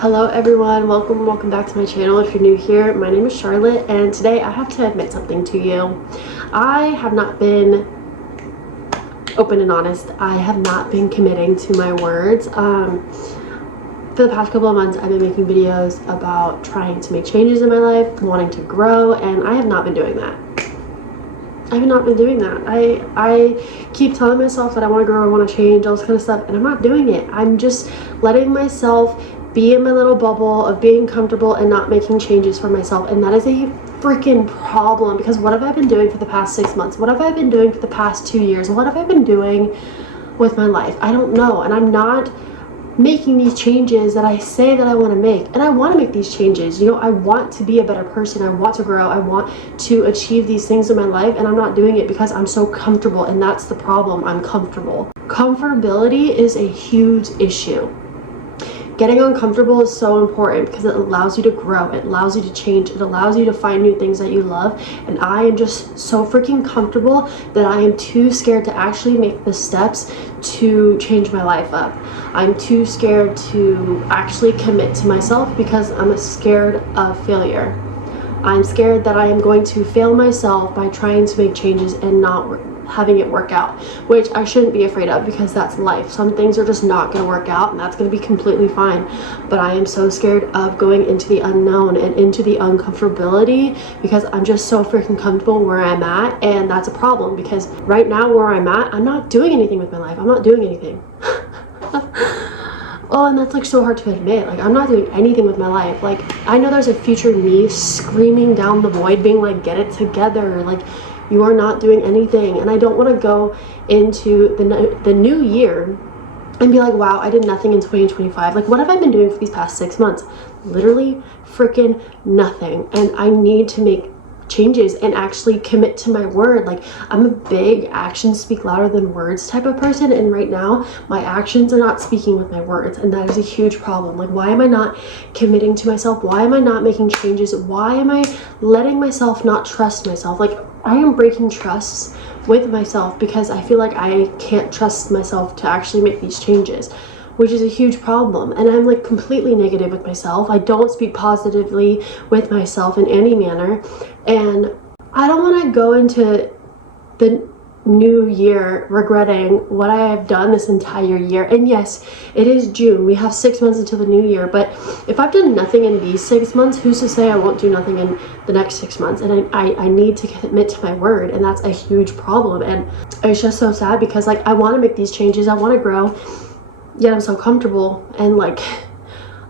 Hello everyone, welcome back to my channel. If you're new here, my name is Charlotte, and today I have to admit something to you. I have not been open and honest. I have not been committing to my words. For the past couple of months, I've been making videos about trying to make changes in my life, wanting to grow, and I have not been doing that. I keep telling myself that I want to grow, I want to change, all this kind of stuff, and I'm not doing it. I'm just letting myself be in my little bubble of being comfortable and not making changes for myself, and that is a freaking problem, because what have I been doing for the past 6 months? What have I been doing for the past 2 years? What have I been doing with my life? I don't know, and I'm not making these changes that I say that I want to make. And I want to make these changes. You know, I want to be a better person. I want to grow. I want to achieve these things in my life, and I'm not doing it because I'm so comfortable, and that's the problem. I'm comfortable. Comfortability is a huge issue. Getting uncomfortable is so important because it allows you to grow. It allows you to change. It allows you to find new things that you love. And I am just so freaking comfortable that I am too scared to actually make the steps to change my life up. I'm too scared to actually commit to myself because I'm scared of failure. I'm scared that I am going to fail myself by trying to make changes and not having it work out, which I shouldn't be afraid of because that's life. Some things are just not going to work out, and that's going to be completely fine. But I am so scared of going into the unknown and into the uncomfortability because I'm just so freaking comfortable where I'm at, and that's a problem because right now where I'm at, I'm not doing anything with my life. I'm not doing anything. Oh, and that's like so hard to admit. Like, I'm not doing anything with my life. Like, I know there's a future me screaming down the void being like, get it together. Like, you are not doing anything. And I don't want to go into the new year and be like, wow, I did nothing in 2025. Like, what have I been doing for these past 6 months? Literally freaking nothing. And I need to make changes and actually commit to my word. Like, I'm a big actions speak louder than words type of person, and right now my actions are not speaking with my words, and that is a huge problem. Like, why am I not committing to myself? Why am I not making changes? Why am I letting myself not trust myself? Like, I am breaking trusts with myself because I feel like I can't trust myself to actually make these changes, which is a huge problem. And I'm like completely negative with myself. I don't speak positively with myself in any manner. And I don't want to go into the new year regretting what I have done this entire year. And yes, it is June. We have 6 months until the new year. But if I've done nothing in these 6 months, who's to say I won't do nothing in the next 6 months? And I need to commit to my word. And that's a huge problem. And it's just so sad because like I want to make these changes. I want to grow. Yet I'm so comfortable, and like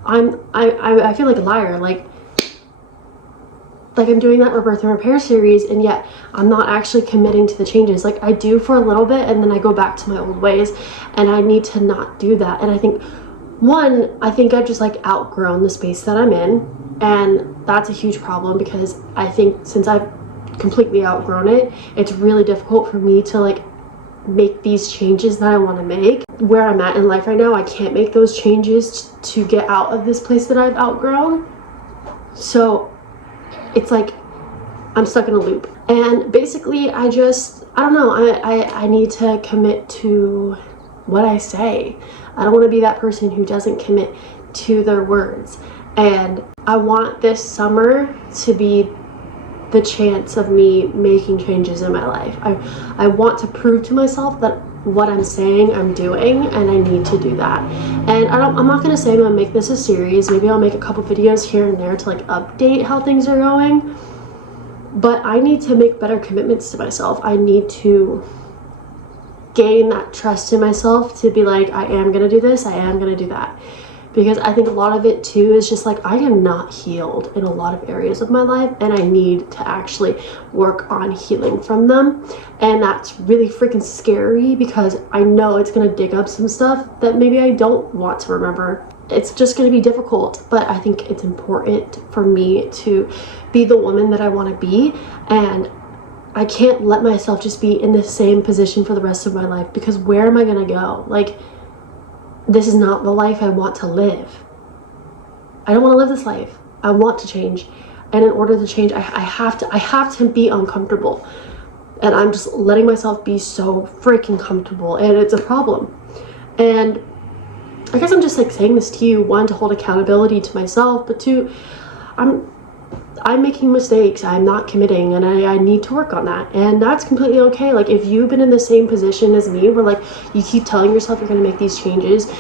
I feel like a liar, like I'm doing that rebirth and repair series, and yet I'm not actually committing to the changes. Like, I do for a little bit and then I go back to my old ways, and I need to not do that. And I think I've just like outgrown the space that I'm in, and that's a huge problem because I think since I've completely outgrown it, it's really difficult for me to like make these changes that I want to make. Where I'm at in life right now, I can't make those changes to get out of this place that I've outgrown. So it's like I'm stuck in a loop. And basically I don't know, I need to commit to what I say. I don't want to be that person who doesn't commit to their words. And I want this summer to be the chance of me making changes in my life. I want to prove to myself that what I'm saying I'm doing, and I need to do that. And I'm not gonna say I'm gonna make this a series. Maybe I'll make a couple videos here and there to like update how things are going, but I need to make better commitments to myself. I need to gain that trust in myself to be like, I am gonna do this, I am gonna do that. Because I think a lot of it too is just like I am not healed in a lot of areas of my life, and I need to actually work on healing from them. And that's really freaking scary because I know it's going to dig up some stuff that maybe I don't want to remember. It's just going to be difficult, but I think it's important for me to be the woman that I want to be, and I can't let myself just be in the same position for the rest of my life, because where am I going to go? Like, this is not the life I want to live. I don't want to live this life. I want to change. And in order to change, I have to be uncomfortable. And I'm just letting myself be so freaking comfortable, and it's a problem. And I guess I'm just like saying this to you, one, to hold accountability to myself, but two, I'm making mistakes. I'm not committing, and I need to work on that, and that's completely okay. Like, if you've been in the same position as me where like you keep telling yourself you're going to make these changes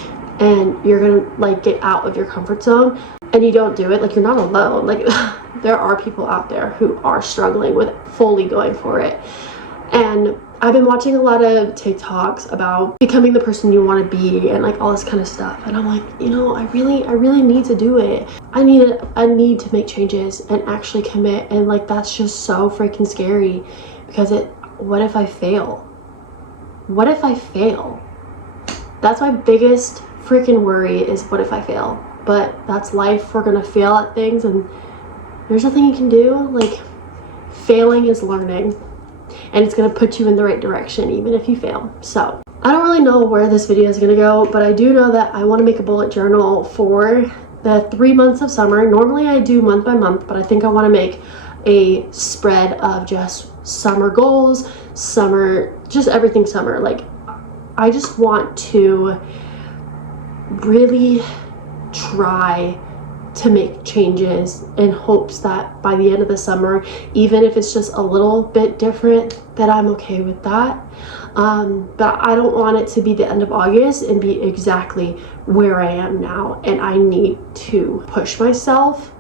and you're going to like get out of your comfort zone and you don't do it, like, you're not alone. Like, there are people out there who are struggling with fully going for it. And I've been watching a lot of TikToks about becoming the person you want to be and like all this kind of stuff. And I'm like, you know, I really need to do it. I need to make changes and actually commit. And like, that's just so freaking scary because what if I fail? What if I fail? That's my biggest freaking worry, is what if I fail? But that's life. We're gonna fail at things and there's nothing you can do. Like, failing is learning. And it's going to put you in the right direction even if you fail. So I don't really know where this video is going to go, but I do know that I want to make a bullet journal for the 3 months of summer. Normally I do month by month, but I think I want to make a spread of just summer goals, summer, just everything summer. Like, I just want to really try to make changes in hopes that by the end of the summer, even if it's just a little bit different, that I'm okay with that. But I don't want it to be the end of August and be exactly where I am now, and I need to push myself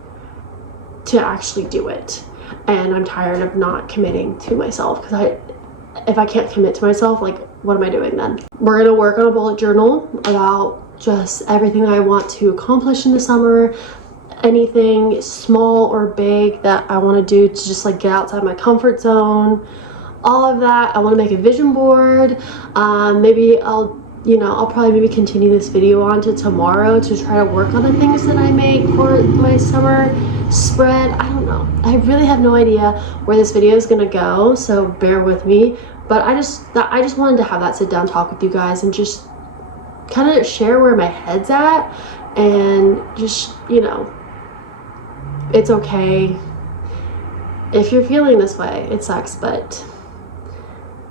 to actually do it. And I'm tired of not committing to myself, because if I can't commit to myself, like, what am I doing then? We're gonna work on a bullet journal about just everything I want to accomplish in the summer, anything small or big that I want to do to just like get outside my comfort zone, all of that. I want to make a vision board. Maybe I'll probably maybe continue this video on to tomorrow to try to work on the things that I make for my summer spread. I don't know. I really have no idea where this video is gonna go, so bear with me. But I just wanted to have that sit down talk with you guys and just kind of share where my head's at, and just, you know, it's okay if you're feeling this way. It sucks, but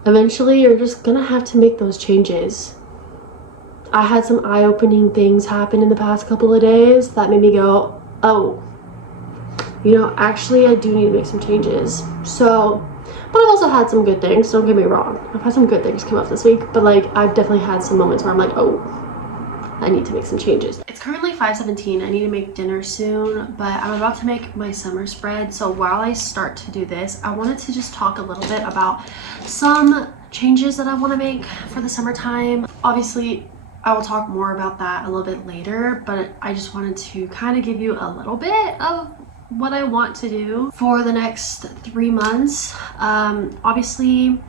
eventually you're just gonna have to make those changes. I had some eye-opening things happen in the past couple of days that made me go, oh, you know, actually I do need to make some changes. So, but I've also had some good things, don't get me wrong. I've had some good things come up this week, but like, I've definitely had some moments where I'm like, oh, I need to make some changes. It's currently 5:17. I need to make dinner soon, but I'm about to make my summer spread. So while I start to do this, I wanted to just talk a little bit about some changes that I want to make for the summertime. Obviously, I will talk more about that a little bit later, but I just wanted to kind of give you a little bit of what I want to do for the next 3 months. Obviously,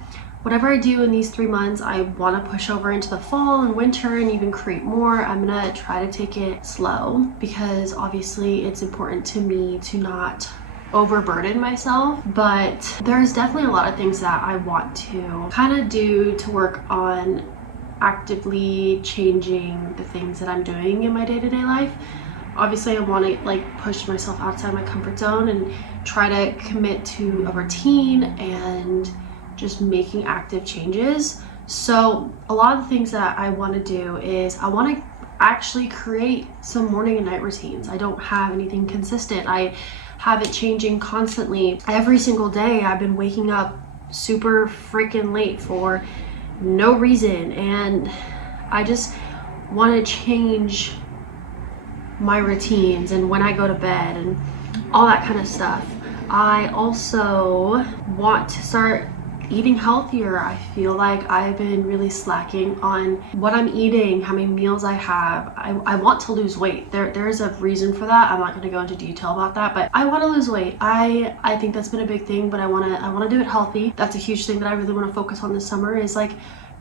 whatever I do in these 3 months, I want to push over into the fall and winter and even create more. I'm gonna try to take it slow because obviously it's important to me to not overburden myself, but there's definitely a lot of things that I want to kind of do to work on actively changing the things that I'm doing in my day-to-day life. Obviously, I want to like push myself outside my comfort zone and try to commit to a routine and just making active changes. So a lot of the things that I want to do is I want to actually create some morning and night routines. I don't have anything consistent. I have it changing constantly. Every single day I've been waking up super freaking late for no reason, and I just want to change my routines and when I go to bed and all that kind of stuff. I also want to start eating healthier. I feel like I've been really slacking on what I'm eating, how many meals I have. I want to lose weight. There's a reason for that. I'm not going to go into detail about that, but I want to lose weight. I think that's been a big thing, but I want to do it healthy. That's a huge thing that I really want to focus on this summer, is like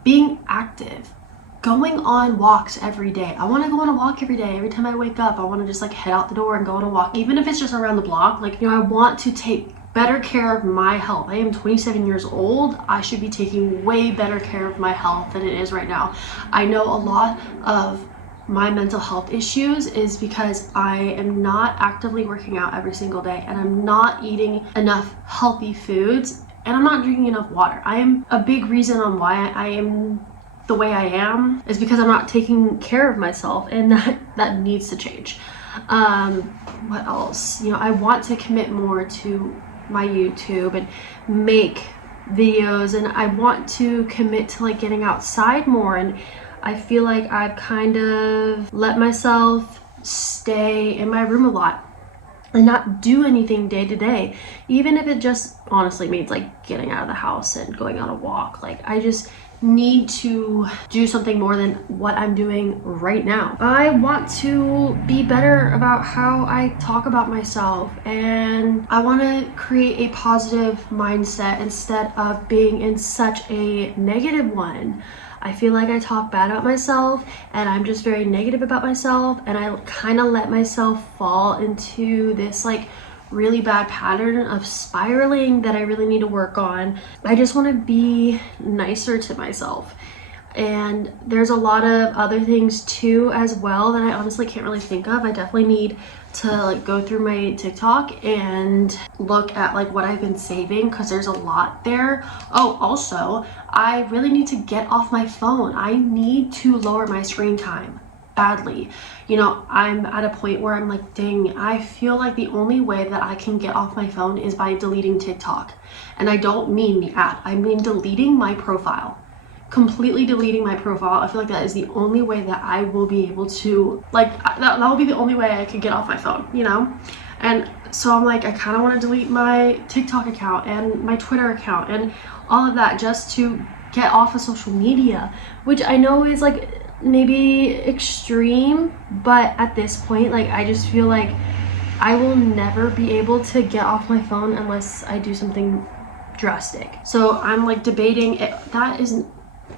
being active, going on walks every day. I want to go on a walk every day. Every time I wake up, I want to just like head out the door and go on a walk, even if it's just around the block. Like, you know, I want to take better care of my health. I am 27 years old. I should be taking way better care of my health than it is right now. I know a lot of my mental health issues is because I am not actively working out every single day, and I'm not eating enough healthy foods, and I'm not drinking enough water. I am a big reason on why I am the way I am is because I'm not taking care of myself, and that needs to change. What else? You know, I want to commit more to my YouTube and make videos, and I want to commit to like getting outside more, and I feel like I've kind of let myself stay in my room a lot and not do anything day to day, even if it just honestly means like getting out of the house and going on a walk. Like, I just need to do something more than what I'm doing right now. I want to be better about how I talk about myself, and I want to create a positive mindset instead of being in such a negative one. I feel like I talk bad about myself, and I'm just very negative about myself, and I kind of let myself fall into this like really bad pattern of spiraling that I really need to work on. I just want to be nicer to myself. And there's a lot of other things too as well that I honestly can't really think of. I definitely need to like go through my TikTok and look at like what I've been saving, because there's a lot there. Oh, also, I really need to get off my phone. I need to lower my screen time badly. You know, I'm at a point where I'm like, dang, I feel like the only way that I can get off my phone is by deleting TikTok. And I don't mean the app, I mean deleting my profile. Completely deleting my profile. I feel like that is the only way that I will be able to, like, that will be the only way I could get off my phone, you know? And so I'm like, I kind of want to delete my TikTok account and my Twitter account and all of that just to get off of social media, which I know is like maybe extreme, but at this point, like, I just feel like I will never be able to get off my phone unless I do something drastic. So I'm like debating it. That is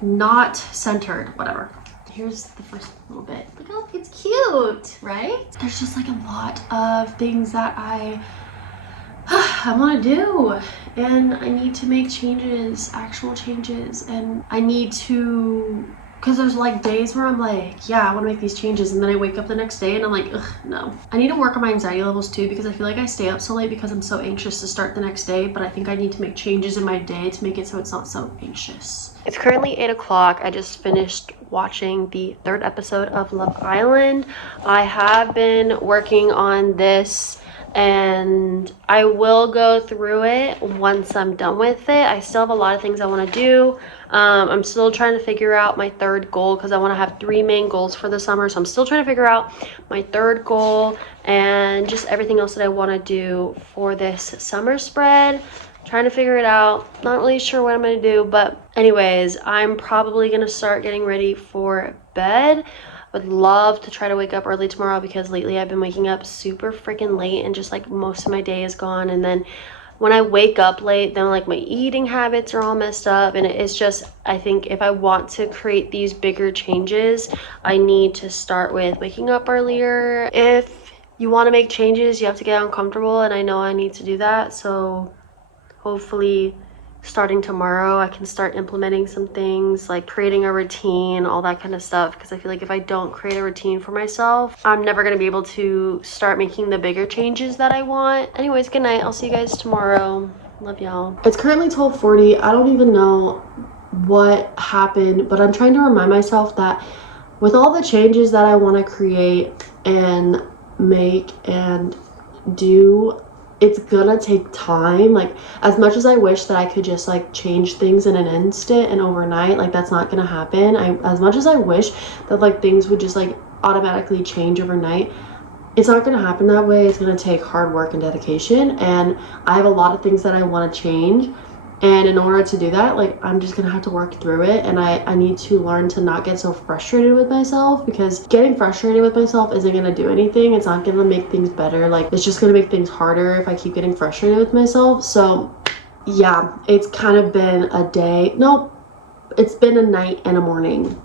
not centered, whatever. Here's the first little bit. Look how it's cute, right? There's just like a lot of things that I want to do, and I need to make changes, actual changes, and I need to, because there's like days where I'm like, yeah, I want to make these changes, and then I wake up the next day and I'm like, ugh, no. I need to work on my anxiety levels too, because I feel like I stay up so late because I'm so anxious to start the next day, but I think I need to make changes in my day to make it so it's not so anxious. It's currently 8 o'clock. I just finished watching the 3rd episode of Love Island. I have been working on this, and I will go through it once I'm done with it. I still have a lot of things I want to do. I'm still trying to figure out my 3rd goal, because I want to have 3 main goals for the summer. So I'm still trying to figure out my 3rd goal and just everything else that I want to do for this summer spread. Trying to figure it out. Not really sure what I'm going to do, but anyways, I'm probably going to start getting ready for bed. Would love to try to wake up early tomorrow, because lately I've been waking up super freaking late, and just like most of my day is gone. And then when I wake up late, then like my eating habits are all messed up, and it's just, I think if I want to create these bigger changes, I need to start with waking up earlier. If you want to make changes, you have to get uncomfortable, and I know I need to do that. So hopefully starting tomorrow, I can start implementing some things like creating a routine, all that kind of stuff, because I feel like if I don't create a routine for myself, I'm never going to be able to start making the bigger changes that I want. Anyways, good night. I'll see you guys tomorrow. Love y'all. It's currently 12:40. I don't even know what happened, but I'm trying to remind myself that with all the changes that I want to create and make and do, it's gonna take time. Like, as much as I wish that I could just like change things in an instant and overnight, like that's not gonna happen. As much as I wish that like things would just like automatically change overnight, it's not gonna happen that way. It's gonna take hard work and dedication, and I have a lot of things that I want to change, and in order to do that, like, I'm just gonna have to work through it. And I need to learn to not get so frustrated with myself, because getting frustrated with myself isn't gonna do anything. It's not gonna make things better. Like, it's just gonna make things harder if I keep getting frustrated with myself. So yeah, it's kind of been a day. Nope, it's been a night and a morning.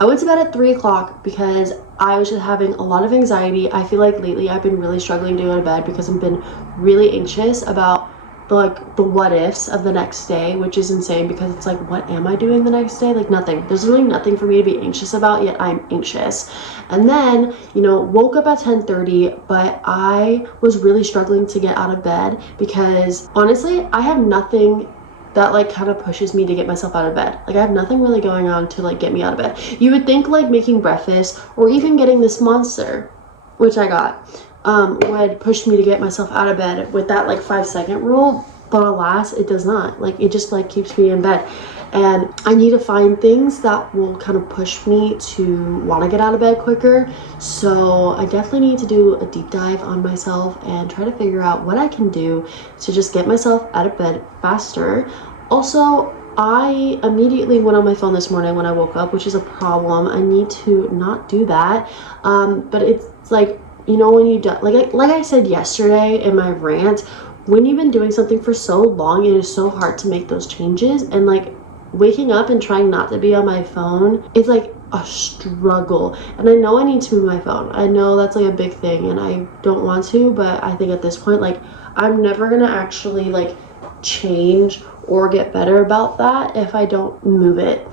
I went to bed at 3 o'clock because I was just having a lot of anxiety. I feel like lately I've been really struggling to go to bed because I've been really anxious about the what ifs of the next day, which is insane, because it's like, what am I doing the next day? Like, nothing. There's really nothing for me to be anxious about, yet I'm anxious. And then, you know, woke up at 10:30, but I was really struggling to get out of bed because honestly, I have nothing that like kind of pushes me to get myself out of bed. Like I have nothing really going on to like get me out of bed. You would think like making breakfast or even getting this Monster, which I got, would push me to get myself out of bed with that like 5-second rule, but alas, it does not. Like it just like keeps me in bed. And I need to find things that will kind of push me to want to get out of bed quicker. So I definitely need to do a deep dive on myself and try to figure out what I can do to just get myself out of bed faster. Also, I immediately went on my phone this morning when I woke up, which is a problem. I need to not do that. But it's like, you know, when you do, like I said yesterday in my rant, when you've been doing something for so long, it is so hard to make those changes. And like waking up and trying not to be on my phone, it's like a struggle. And I know I need to move my phone. I know that's like a big thing and I don't want to, but I think at this point, like I'm never gonna actually like change or get better about that if I don't move it.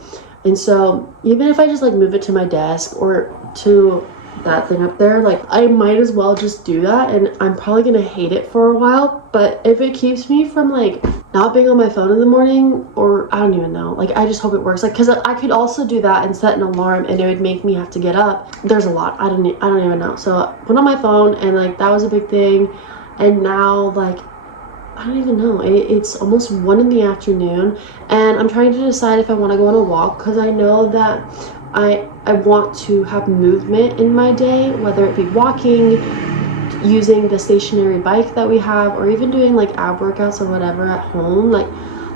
And so even if I just like move it to my desk or to that thing up there, like I might as well just do that. And I'm probably gonna hate it for a while, but if it keeps me from like not being on my phone in the morning, or I don't even know, like I just hope it works. Like because I could also do that and set an alarm and it would make me have to get up. There's a lot. I don't even know. So I put on my phone and like that was a big thing. And now like I don't even know. It's almost 1 in the afternoon and I'm trying to decide if I want to go on a walk because I know that I want to have movement in my day, whether it be walking, using the stationary bike that we have, or even doing like ab workouts or whatever at home. Like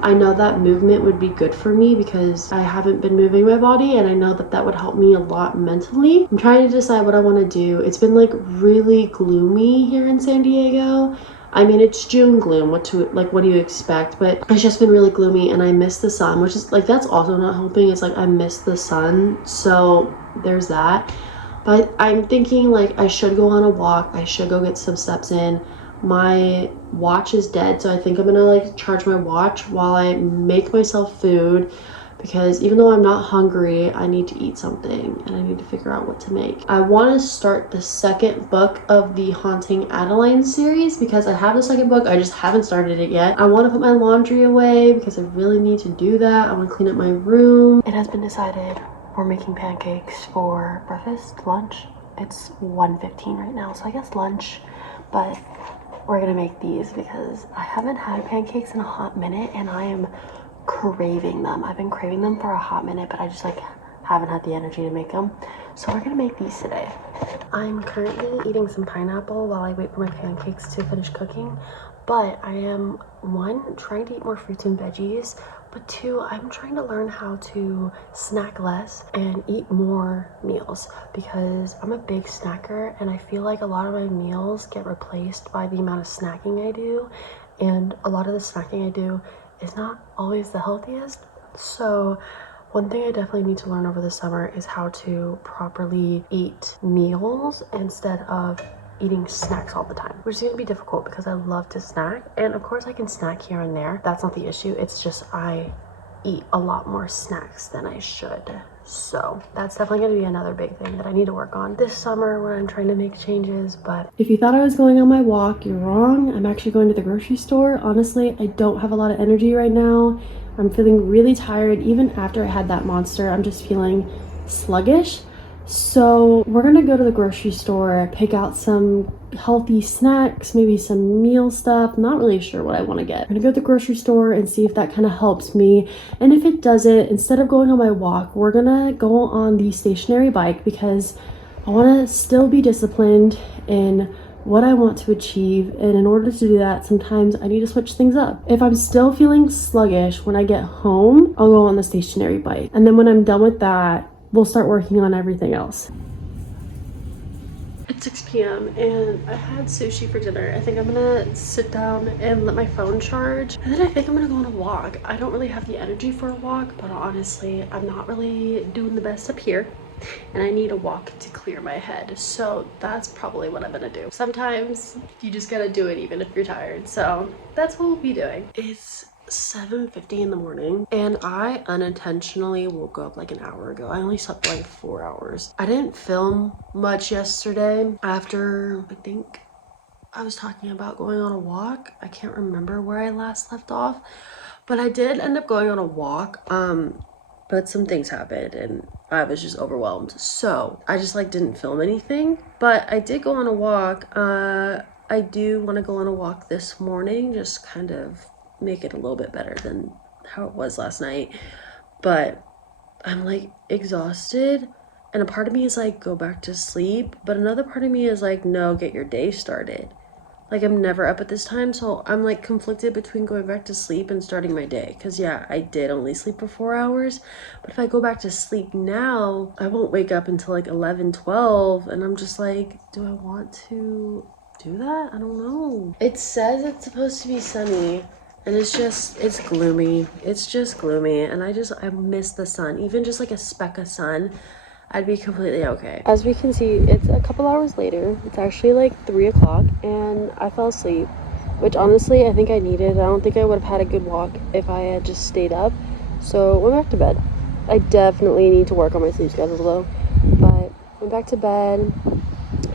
I know that movement would be good for me because I haven't been moving my body and I know that that would help me a lot mentally. I'm trying to decide what I want to do. It's been like really gloomy here in San Diego. I mean, it's June gloom. What do you expect? But it's just been really gloomy and I miss the sun, which is like, that's also not helping. It's like I miss the sun. So there's that. But I'm thinking like I should go on a walk. I should go get some steps in. My watch is dead, so I think I'm gonna like charge my watch while I make myself food, because even though I'm not hungry, I need to eat something and I need to figure out what to make. I want to start the second book of the Haunting Adeline series because I have the second book, I just haven't started it yet. I want to put my laundry away because I really need to do that. I want to clean up my room. It has been decided we're making pancakes for breakfast, lunch. It's 1:15 right now, so I guess lunch, but we're gonna make these because I haven't had pancakes in a hot minute and I am craving them. I've been craving them for a hot minute, but I just like haven't had the energy to make them. So we're gonna make these today. I'm currently eating some pineapple while I wait for my pancakes to finish cooking, but I am, one, trying to eat more fruits and veggies, but two, I'm trying to learn how to snack less and eat more meals because I'm a big snacker and I feel like a lot of my meals get replaced by the amount of snacking I do, and a lot of the snacking I do is not always the healthiest. So one thing I definitely need to learn over the summer is how to properly eat meals instead of eating snacks all the time, which is going to be difficult because I love to snack, and of course I can snack here and there. That's not the issue. It's just I eat a lot more snacks than I should. So that's definitely going to be another big thing that I need to work on this summer when I'm trying to make changes. But if you thought I was going on my walk, you're wrong. I'm actually going to the grocery store. Honestly, I don't have a lot of energy right now. I'm feeling really tired. Even after I had that Monster, I'm just feeling sluggish. So we're gonna go to the grocery store, pick out some healthy snacks, maybe some meal stuff. Not really sure what I want to get. I'm gonna go to the grocery store and see if that kind of helps me. And if it doesn't, instead of going on my walk, we're gonna go on the stationary bike because I want to still be disciplined in what I want to achieve. And in order to do that, sometimes I need to switch things up. If I'm still feeling sluggish when I get home, I'll go on the stationary bike. And then when I'm done with that, we'll start working on everything else. It's 6 p.m. and I had sushi for dinner. I think I'm gonna sit down and let my phone charge, and then I think I'm gonna go on a walk. I don't really have the energy for a walk, but honestly, I'm not really doing the best up here, and I need a walk to clear my head. So that's probably what I'm gonna do. Sometimes you just gotta do it even if you're tired. So that's what we'll be doing. It's 7:50 in the morning and I unintentionally woke up like an hour ago. I only slept like 4 hours. I didn't film much yesterday after, I think I was talking about going on a walk. I can't remember where I last left off, But I did end up going on a walk. But some things happened and I was just overwhelmed. So I just like didn't film anything. But I did go on a walk. I do want to go on a walk this morning, just kind of make it a little bit better than how it was last night. But I'm like exhausted. And a part of me is like, go back to sleep. But another part of me is like, no, get your day started. Like, I'm never up at this time, so I'm like conflicted between going back to sleep and starting my day. Because yeah, I did only sleep for 4 hours, but if I go back to sleep now, I won't wake up until like 11, 12, and I'm just like, do I want to do that? I don't know. It says it's supposed to be sunny, and it's gloomy. It's just gloomy, and I miss the sun. Even just like a speck of sun, I'd be completely okay. As we can see, it's a couple hours later. It's actually like 3 o'clock and I fell asleep, which honestly I think I needed. I don't think I would have had a good walk if I had just stayed up. So went back to bed. I definitely need to work on my sleep schedule though. But went back to bed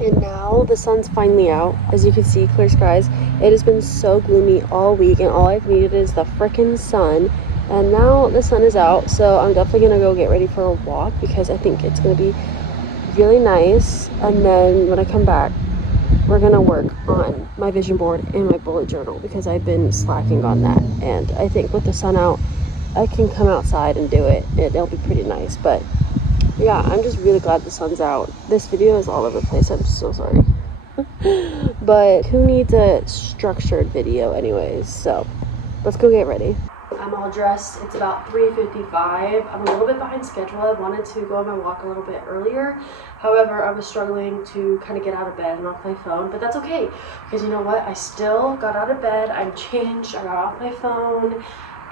and now the sun's finally out. As you can see, clear skies. It has been so gloomy all week and all I've needed is the frickin' sun. And now the sun is out, so I'm definitely gonna go get ready for a walk because I think it's gonna be really nice. And then when I come back, we're gonna work on my vision board and my bullet journal because I've been slacking on that. And I think with the sun out, I can come outside and do it. It'll be pretty nice. But yeah, I'm just really glad the sun's out. This video is all over the place. I'm so sorry. But who needs a structured video anyways? So let's go get ready. I'm all dressed. It's about 3:55. I'm a little bit behind schedule. I wanted to go on my walk a little bit earlier. However, I was struggling to kind of get out of bed and off my phone, but that's okay because you know what? I still got out of bed. I'm changed. I got off my phone.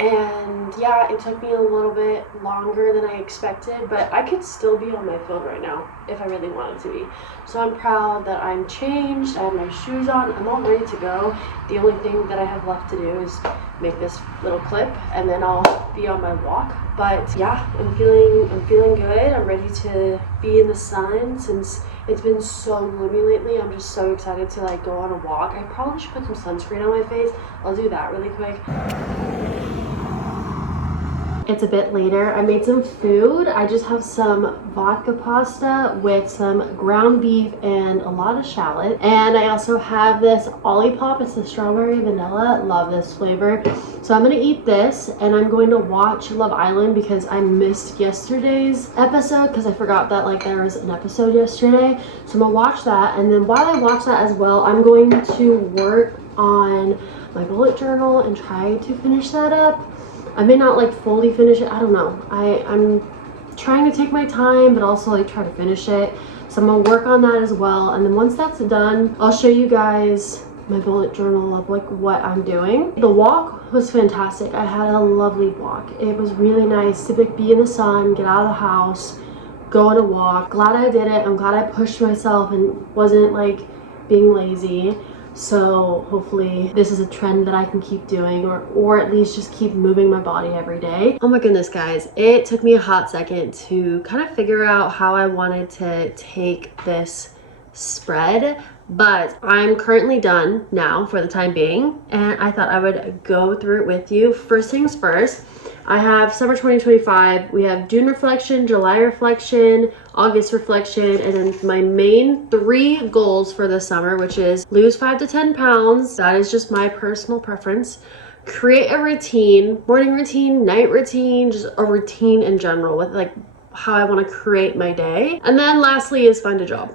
And yeah, it took me a little bit longer than I expected, but I could still be on my phone right now if I really wanted to be. So I'm proud that I'm changed. I have my shoes on. I'm all ready to go. The only thing that I have left to do is make this little clip and then I'll be on my walk. But yeah, I'm feeling good. I'm ready to be in the sun since it's been so gloomy lately. I'm just so excited to like go on a walk. I probably should put some sunscreen on my face. I'll do that really quick. It's a bit later. I made some food. I just have some vodka pasta with some ground beef and a lot of shallot. And I also have this Olipop. It's the strawberry vanilla. Love this flavor. So I'm gonna eat this and I'm going to watch Love Island because I missed yesterday's episode because I forgot that like there was an episode yesterday. So I'm gonna watch that, and then while I watch that as well, I'm going to work on my bullet journal and try to finish that up. I may not like fully finish it. I don't know. I'm trying to take my time, but also like try to finish it. So I'm gonna work on that as well. And then once that's done, I'll show you guys my bullet journal of like what I'm doing. The walk was fantastic. I had a lovely walk. It was really nice to be in the sun, get out of the house, go on a walk. Glad I did it. I'm glad I pushed myself and wasn't like being lazy. So hopefully this is a trend that I can keep doing or at least just keep moving my body every day. Oh my goodness, guys. It took me a hot second to kind of figure out how I wanted to take this spread, but I'm currently done now for the time being, and I thought I would go through it with you. First things first, I have summer 2025. We have June reflection, July reflection, August reflection, and then my main 3 goals for the summer, which is lose 5 to 10 pounds. That is just my personal preference. Create a routine, morning routine, night routine, just a routine in general with like how I want to create my day. And then lastly is find a job.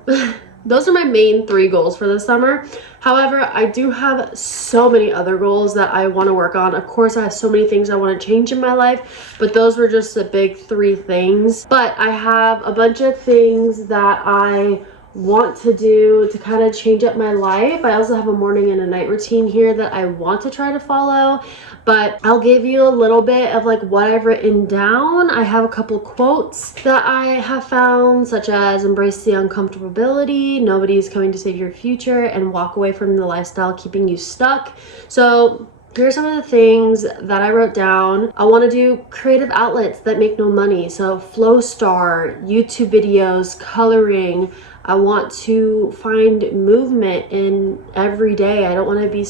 Those are my main 3 goals for the summer. However, I do have so many other goals that I want to work on. Of course, I have so many things I want to change in my life, but those were just the big 3 things. But I have a bunch of things that I want to do to kind of change up my life. I also have a morning and a night routine here that I want to try to follow, but I'll give you a little bit of like what I've written down. I have a couple quotes that I have found, such as embrace the uncomfortability, nobody's coming to save your future, and walk away from the lifestyle keeping you stuck. So here's some of the things that I wrote down. I want to do creative outlets that make no money. So Flowstar, YouTube videos, coloring, I want to find movement in every day. I don't want to be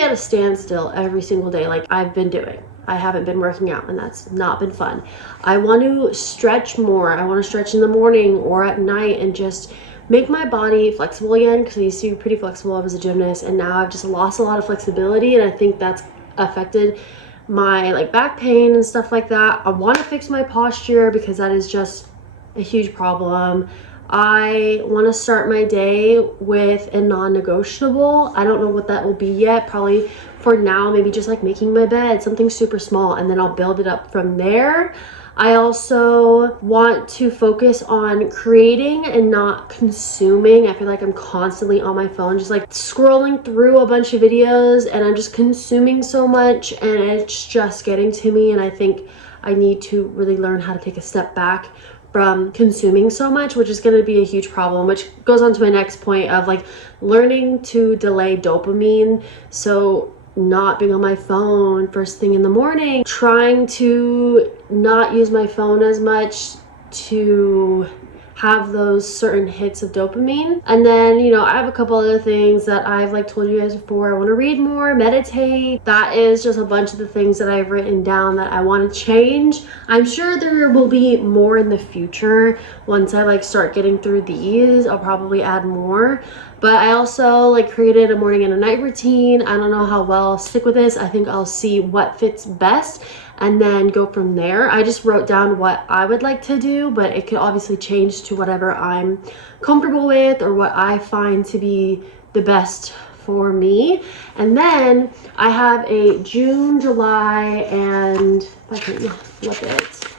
at a standstill every single day like I've been doing. I haven't been working out, and that's not been fun. I want to stretch more. I want to stretch in the morning or at night and just make my body flexible again, because I used to be pretty flexible. I was a gymnast, and now I've just lost a lot of flexibility, and I think that's affected my like back pain and stuff like that. I want to fix my posture because that is just a huge problem. I want to start my day with a non-negotiable. I don't know what that will be yet. Probably for now, maybe just like making my bed, something super small, and then I'll build it up from there. I also want to focus on creating and not consuming. I feel like I'm constantly on my phone, just like scrolling through a bunch of videos, and I'm just consuming so much, and it's just getting to me. And I think I need to really learn how to take a step back from consuming so much, which is going to be a huge problem, which goes on to my next point of like learning to delay dopamine. So not being on my phone first thing in the morning, trying to not use my phone as much to have those certain hits of dopamine. And then, you know, I have a couple other things that I've like told you guys before. I want to read more, meditate. That is just a bunch of the things that I've written down that I want to change. I'm sure there will be more in the future. Once I like start getting through these, I'll probably add more. But I also like created a morning and a night routine. I don't know how well I'll stick with this. I think I'll see what fits best and then go from there. I just wrote down what I would like to do, but it could obviously change to whatever I'm comfortable with or what I find to be the best for me. And then I have a June, July, and if I can flip it,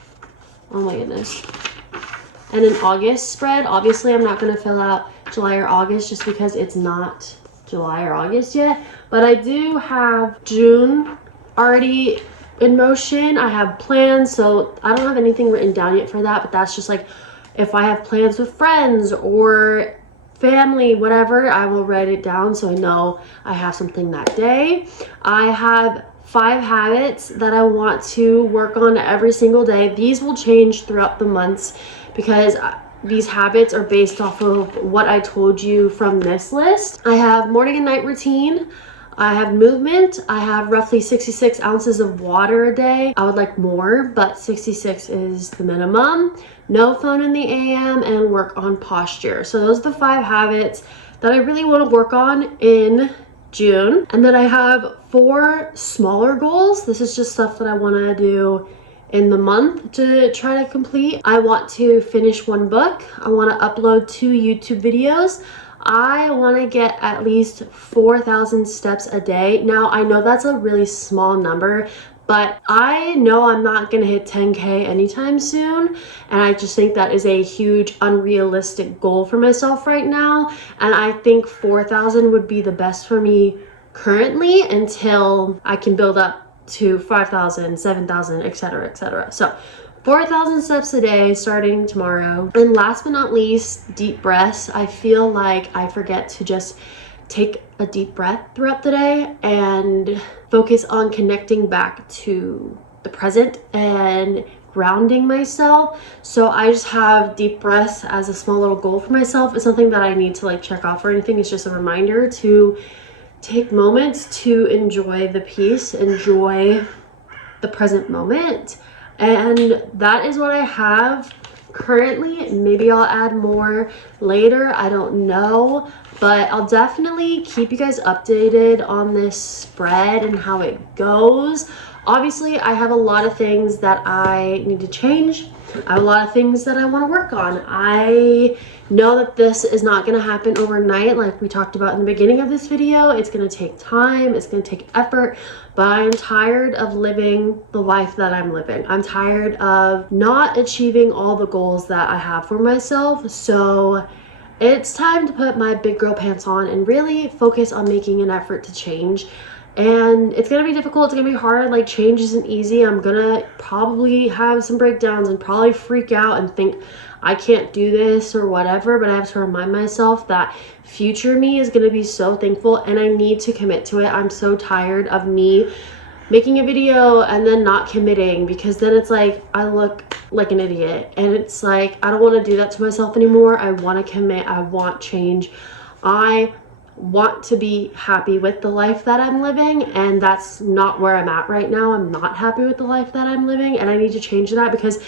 oh my goodness, and an August spread. Obviously, I'm not going to fill out July or August just because it's not July or August yet, but I do have June already in motion. I have plans, so I don't have anything written down yet for that, but that's just like if I have plans with friends or family, whatever, I will write it down so I know I have something that day. I have 5 habits that I want to work on every single day. These will change throughout the months because these habits are based off of what I told you from this list. I have morning and night routine. I have movement. I have roughly 66 ounces of water a day. I would like more, but 66 is the minimum. No phone in the AM and work on posture. So those are the 5 habits that I really want to work on in June. And then I have 4 smaller goals. This is just stuff that I want to do in the month to try to complete. I want to finish 1 book. I want to upload 2 YouTube videos. I want to get at least 4,000 steps a day. Now, I know that's a really small number, but I know I'm not going to hit 10K anytime soon. And I just think that is a huge unrealistic goal for myself right now. And I think 4,000 would be the best for me currently until I can build up to 5,000, 7,000, etc., etc. So 4,000 steps a day starting tomorrow. And last but not least, deep breaths. I feel like I forget to just take a deep breath throughout the day and focus on connecting back to the present and grounding myself. So I just have deep breaths as a small little goal for myself. It's something that I need to like check off or anything. It's just a reminder to take moments to enjoy the peace, enjoy the present moment. And that is what I have currently. Maybe I'll add more later, I don't know, but I'll definitely keep you guys updated on this spread and how it goes. Obviously, I have a lot of things that I need to change. I have a lot of things that I want to work on. I know that this is not going to happen overnight like we talked about in the beginning of this video. It's going to take time. It's going to take effort. But I'm tired of living the life that I'm living. I'm tired of not achieving all the goals that I have for myself. So it's time to put my big girl pants on and really focus on making an effort to change. And it's gonna be difficult, it's gonna be hard, like change isn't easy. I'm gonna probably have some breakdowns and probably freak out and think I can't do this or whatever, but I have to remind myself that future me is gonna be so thankful and I need to commit to it. I'm so tired of me making a video and then not committing, because then it's like I look like an idiot. And it's like, I don't want to do that to myself anymore. I want to commit. I want change. I want to be happy with the life that I'm living, and that's not where I'm at right now. I'm not happy with the life that I'm living, and I need to change that because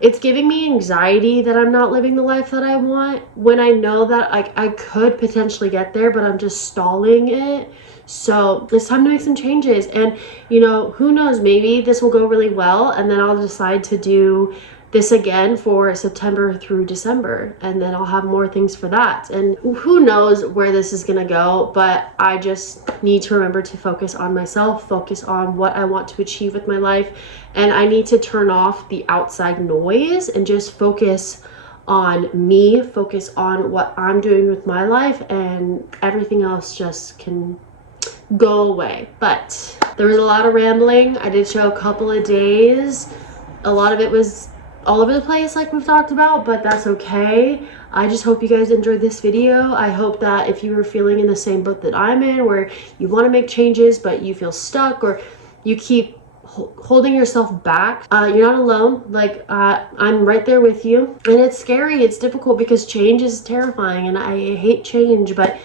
it's giving me anxiety that I'm not living the life that I want, when I know that I could potentially get there, but I'm just stalling it. So it's time to make some changes. And you know, who knows, maybe this will go really well, and then I'll decide to do this again for September through December, and then I'll have more things for that. And who knows where this is gonna go, but I just need to remember to focus on myself, focus on what I want to achieve with my life, and I need to turn off the outside noise and just focus on me, focus on what I'm doing with my life, and everything else just can go away. But there was a lot of rambling. I did show a couple of days. A lot of it was all over the place, like we've talked about, but that's okay. I just hope you guys enjoyed this video. I hope that if you were feeling in the same boat that I'm in, where you want to make changes but you feel stuck, or you keep holding yourself back, you're not alone. Like, I'm right there with you, and it's scary, it's difficult, because change is terrifying, and I hate change, but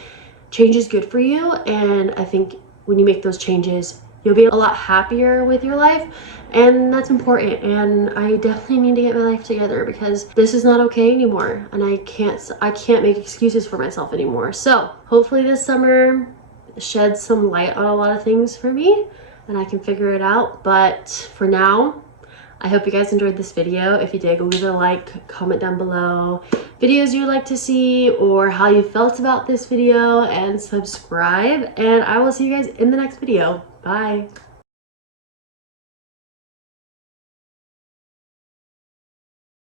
change is good for you. And I think when you make those changes, you'll be a lot happier with your life, and that's important. And I definitely need to get my life together, because this is not okay anymore, and I can't make excuses for myself anymore. So hopefully this summer sheds some light on a lot of things for me, and I can figure it out. But for now, I hope you guys enjoyed this video. If you did, go leave a like, comment down below videos you'd like to see, or how you felt about this video, and subscribe. And I will see you guys in the next video. Bye.